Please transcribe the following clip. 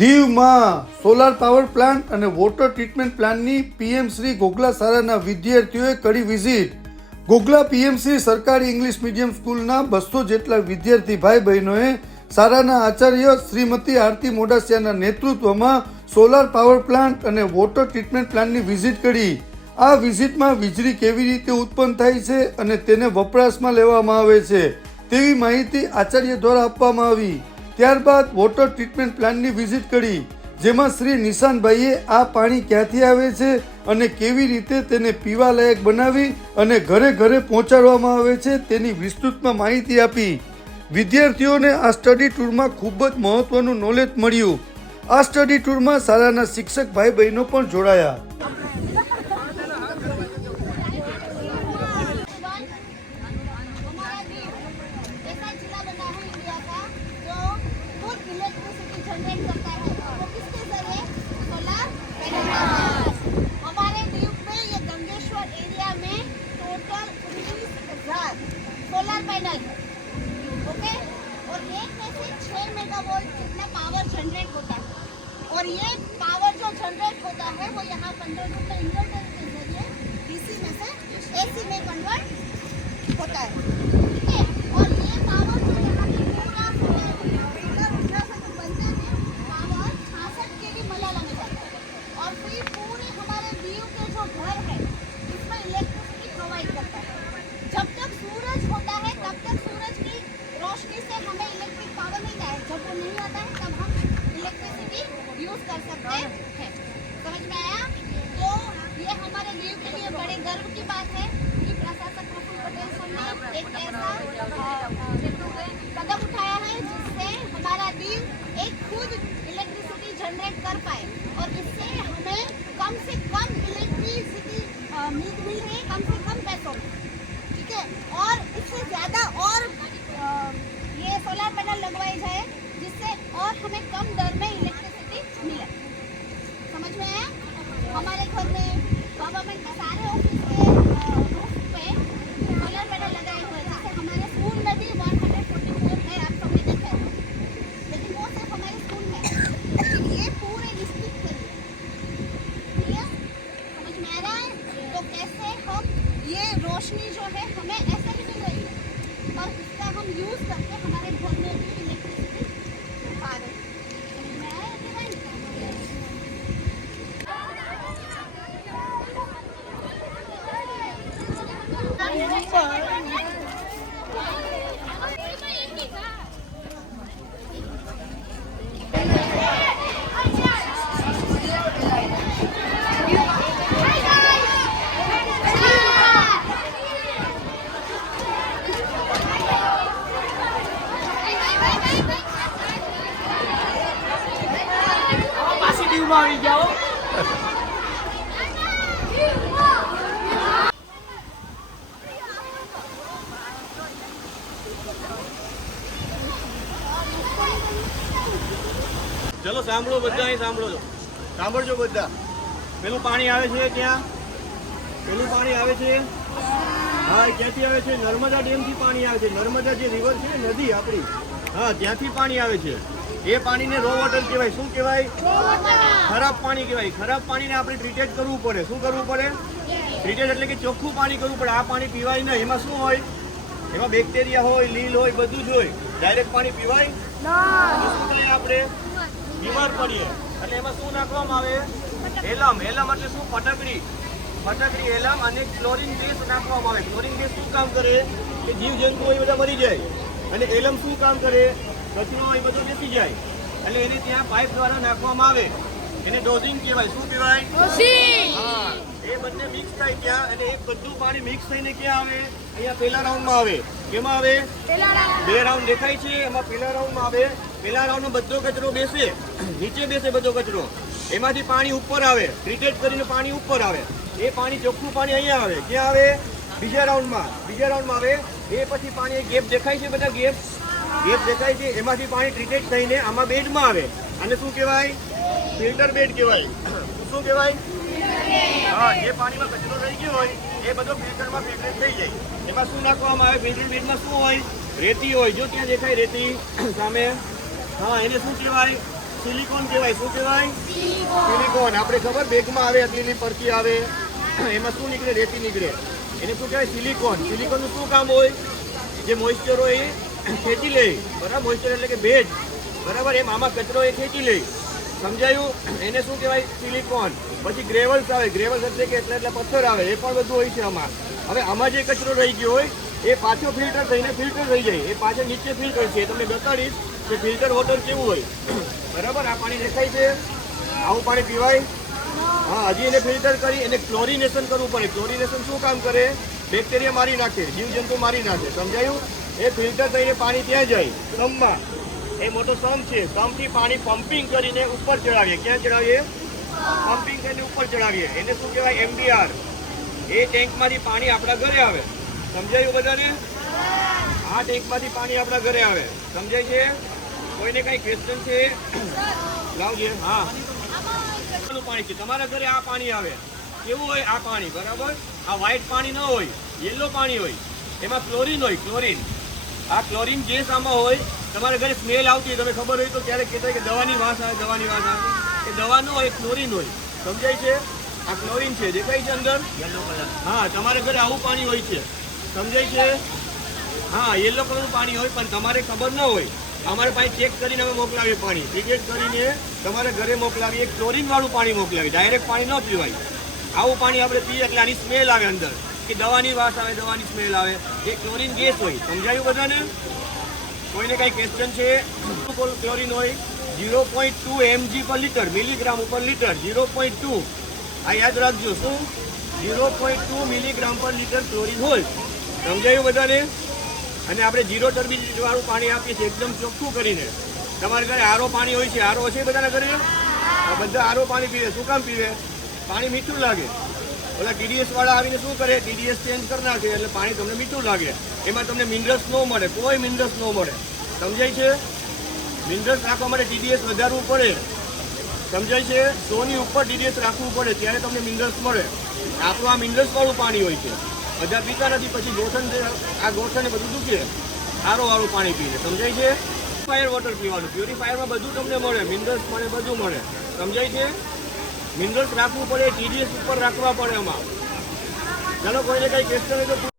દીવમાં solar power plant અને water treatment પ્લાન્ટની પીએમ શ્રી ગોગલા શાળાના વિદ્યાર્થીઓએ કરી વિઝિટ ગોગલા પીએમ શ્રી સરકારી ઇંગ્લિશ મીડિયમ સ્કૂલના બસો જેટલા વિદ્યાર્થી ભાઈ બહેનોએ શાળાના આચાર્ય શ્રીમતી આરતી મોડાસિયાના નેતૃત્વમાં સોલાર પાવર પ્લાન્ટ અને વોટર ટ્રીટમેન્ટ પ્લાન્ટની વિઝિટ કરી. આ વિઝિટમાં વીજળી કેવી રીતે ઉત્પન્ન થાય છે અને તેને વપરાશમાં લેવામાં આવે છે તેવી માહિતી આચાર્ય દ્વારા આપવામાં આવી. ત્યારબાદ વોટર ટ્રીટમેન્ટ પ્લાન્ટની વિઝિટ કરી, જેમાં શ્રી નિશાનભાઈએ આ પાણી ક્યાંથી આવે છે અને કેવી રીતે તેને પીવા લાયક બનાવી અને ઘરે ઘરે પહોંચાડવામાં આવે છે તેની વિસ્તૃતમાં માહિતી આપી. વિદ્યાર્થીઓને આ સ્ટડી ટૂરમાં ખૂબ જ મહત્વનું નોલેજ મળ્યું. આ સ્ટડી ટૂરમાં શાળાના શિક્ષક ભાઈ બહેનો પણ જોડાયા. वो यहाँ कंट्रोल रूम में इन्वर्टर के जरिए डीसी में से एसी में कन्वर्ट होता है गर्व की बात है, कि प्रशासक प्रफुल्ल पटेल सर ने एक ऐसा कदम उठाया है, जिससे हमारा एक खुद इलेक्ट्रिसिटी जनरेट कर पाए। और इससे हमें कम से कम इलेक्ट्रिसिटी मिल रही है, कम से कम पैसों में। ठीक है? और इससे ज़्यादा और ये सोलर पैनल लगवाए जाए, जिससे और हमें कम दर में रोशनी जो है हमें ऐसे ही मिल रही है और इसका हम यूज़ करके हमारे घर में भी इलेक्ट्रिसिटी आ रही है समझ ચલો સાંભળો બધા અહીં સાંભળો છો. સાંભળજો બધા. પેલું પાણી આવે છે ત્યાં? પેલું પાણી આવે છે? હા ક્યાંથી આવે છે? નર્મદા ડેમથી પાણી આવે છે. નર્મદા જે રિવર છે નદી આપણી. હા ત્યાંથી પાણી આવે છે. એ પાણીને રો વોટર કહેવાય. શું કહેવાય? ખરાબ પાણી કહેવાય. ખરાબ પાણીને આપણે ટ્રીટેડ કરવું પડે. શું કરવું પડે? ટ્રીટેડ એટલે કે ચોખ્ખું પાણી કરવું પડે. આ પાણી પીવાય નહીં એમાં શું હોય? એમાં બેક્ટેરિયા હોય લીલ હોય બધું જ હોય. ડાયરેક્ટ પાણી પીવાય? આપણે? બીમાર પડીએ. એટલે એમાં શું નાખવામાં આવે? એલમ. એલમ એટલે શું? ફટકડી. ફટકડી એલમ અને ક્લોરિન ગેસ નાખવામાં આવે. ક્લોરિન ગેસ શું કામ કરે? કે જીવ જંતુ હોય એ બધા મરી જાય. અને એલમ શું કામ કરે? કચરો એ બધો બેસી જાય. એટલે એને ત્યાં પાઇપ દ્વારા નાખવામાં આવે. એને ડોઝિંગ કહેવાય. શું કહેવાય? હા. એ બંને મિક્સ થાય ત્યાં અને એ બધું પાણી મિક્સ થઈને ક્યાં આવે? અહીંયા પહેલા રાઉન્ડમાં આવે. કેમાં આવે? બે રાઉન્ડ દેખાય છે. એમાં પહેલા રાઉન્ડમાં આવે. પહેલા રાઉન્ડનો બધો કચરો બેસે. નીચે બેસે બધો કચરો. એમાંથી પાણી ઉપર આવે. ક્રિકેટ કરીને પાણી ઉપર આવે. એ પાણી ચોખ્ખું પાણી અહીંયા આવે. ક્યાં આવે? બીજા રાઉન્ડમાં બીજા રાઉન્ડમાં આવે. એ પછી પાણી ગેપ દેખાય છે બધા ગેપ ગેપ દેખાય છે. એમાંથી પાણી ટ્રીટેડ થઈને આમાં બેડમાં આવે. અને શું કહેવાય? ફિલ્ટર બેડ કહેવાય. શું કહેવાય? હા, જે પાણીમાં કચરો રહી ગયો હોય, એ બધો ફિલ્ટરમાં ફિલ્ટર થઈ જાય. એમાં શું નાખવામાં આવે? ફિલ્ટર બેડમાં શું હોય? રેતી હોય. જો ત્યાં દેખાય રેતી સામે. હા, એને શું કહેવાય? સિલિકોન કહેવાય. શું કહેવાય? સિલિકોન. આપણે ખબર? બેગમાં આવે આટલી પરતી આવે. એમાં શું નીકળે? રેતી નીકળે. એને શું કહેવાય? સિલિકોન. સિલિકોનનું શું કામ હોય? જે મોઇસ્ચર હોય એ ખેંચી લે. બરાબર? મોઇસ્ચર એટલે કે ભેજ. બરાબર? એમ આમાં કચરો એ ખેંચી લે. સમજાયું? એને શું કહેવાય? સિલિકોન. પછી ગ્રેવલ્સ આવે. ગ્રેવલ્સ એટલે કે એટલે એટલે પથ્થર આવે. એ પણ બધું હોય છે આમાં. હવે આમાં જે કચરો રહી ગયો હોય, એ પાછો ફિલ્ટર થઈને ફિલ્ટર થઈ જાય. એ પાછળ નીચે ફિલ્ટર છે. તમને બતાડીશ કે ફિલ્ટર વોટર કેવું હોય. બરાબર? આ પાણી દેખાય છે. આવું પાણી પીવાય. હા, હજી એને ફિલ્ટર કરી એને ક્લોરિનેશન કરવું પડે. ક્લોરિનેશન શું કામ કરે? બેક્ટેરિયા મારી નાખે. જીવજંતુ મારી નાખે. સમજાયું? એ ફિલ્ટર થઈને પાણી ત્યાં જાય. સમમાં એ મોટો સમ છે. સમથી પાણી પમ્પિંગ કરીને ઉપર ચડાવીએ. ક્યાં ચડાવીએ? પમ્પિંગ કરીને ઉપર ચડાવીએ. એને શું કહેવાય? એમડીઆર એ ટેન્કમાંથી પાણી આપણા ઘરે આવે. સમજાયું બધાને? આ ટેન્કમાંથી પાણી આપણા ઘરે આવે. સમજાય છે? કોઈને કઈ ક્વેશ્ચન છે? લાવજે. હા. પાણી છે? તમારા ઘરે આ પાણી આવે. કેવું હોય આ પાણી? બરાબર? આ વ્હાઈટ પાણી ન હોય. યલો પાણી હોય. એમાં ક્લોરિન હોય ક્લોરિન આ ક્લોરિન ગેસ આમાં હોય તમારા ઘરે સ્મેલ આવતી હોય તમે ખબર હોય તો ત્યારે કહેતા કે દવાની વાસ આવે દવાની વાસ આવે. એ દવા ન હોય ક્લોરિન હોય. સમજાય છે? આ ક્લોરિન છે દેખાય છે અંદર? હા તમારા ઘરે આવું પાણી હોય છે. સમજાય છે? હા યલો કલરનું પાણી હોય પણ તમારે ખબર ન હોય. અમારે પાસે ચેક કરીને અમે મોકલાવીએ પાણી. ટિકેટ કરીને તમારે ઘરે મોકલાવીએ ક્લોરિનવાળું પાણી મોકલાવીએ. ડાયરેક્ટ પાણી ન પીવાય. આવું પાણી આપણે પીએ એટલે આની સ્મેલ આવે અંદર. કે દવાની વાસ આવે દવાની સ્મેલ આવે. એ ક્લોરિન ગેસ હોય. સમજાયું બધાને? કોઈને કઈ ક્વેશ્ચન છે? ક્લોરિન હોય. Zero point two mg per litre milligram ઉપર લીટર ઝીરો પોઈન્ટ ટુ આ યાદ રાખજો શું? Zero point two milligram per litre chlorine હોય. સમજાયું બધાને? અને આપણે ઝીરો ટર્બી વાળું પાણી આપીએ છીએ એકદમ ચોખ્ખું કરીને. તમારે ઘરે આરો પાણી હોય છે, આરો છે બધાના ઘરે? બધા આરો પાણી પીવે. શું કામ પીવે? પાણી મીઠું લાગે. ઓલા ટીડીએસ વાળા આવીને શું કરે? ટીડીએસ ચેન્જ કરી નાખે એટલે પાણી તમને મીઠું લાગે. એમાં તમને મિનરલ્સ ન મળે, કોઈ મિનરલ્સ ન મળે. સમજાય છે? મિનરલ્સ રાખવા માટે ટીડીએસ વધારવું પડે. સમજાય છે? સોની ઉપર ટીડીએસ રાખવું પડે, ત્યારે તમને મિનરલ્સ મળે. આપણું આ મિનરલ્સવાળું પાણી હોય છે. બધા પીતા નથી, પછી ગોઠણ આ ગોઠણને બધું દુખે સારું વાળું પાણી પીએ સમજાય છે? પ્યોરિફાયર વોટર પીવાનું. પ્યોરિફાયરમાં બધું તમને મળે મિનરલ્સ મળે, બધું મળે. સમજાય છે? મિનરલ્સ રાખવું પડે ટીડીએસ ઉપર રાખવા પડે એમાં ચાલો કોઈને કઈ ક્વેશ્ચન હોય.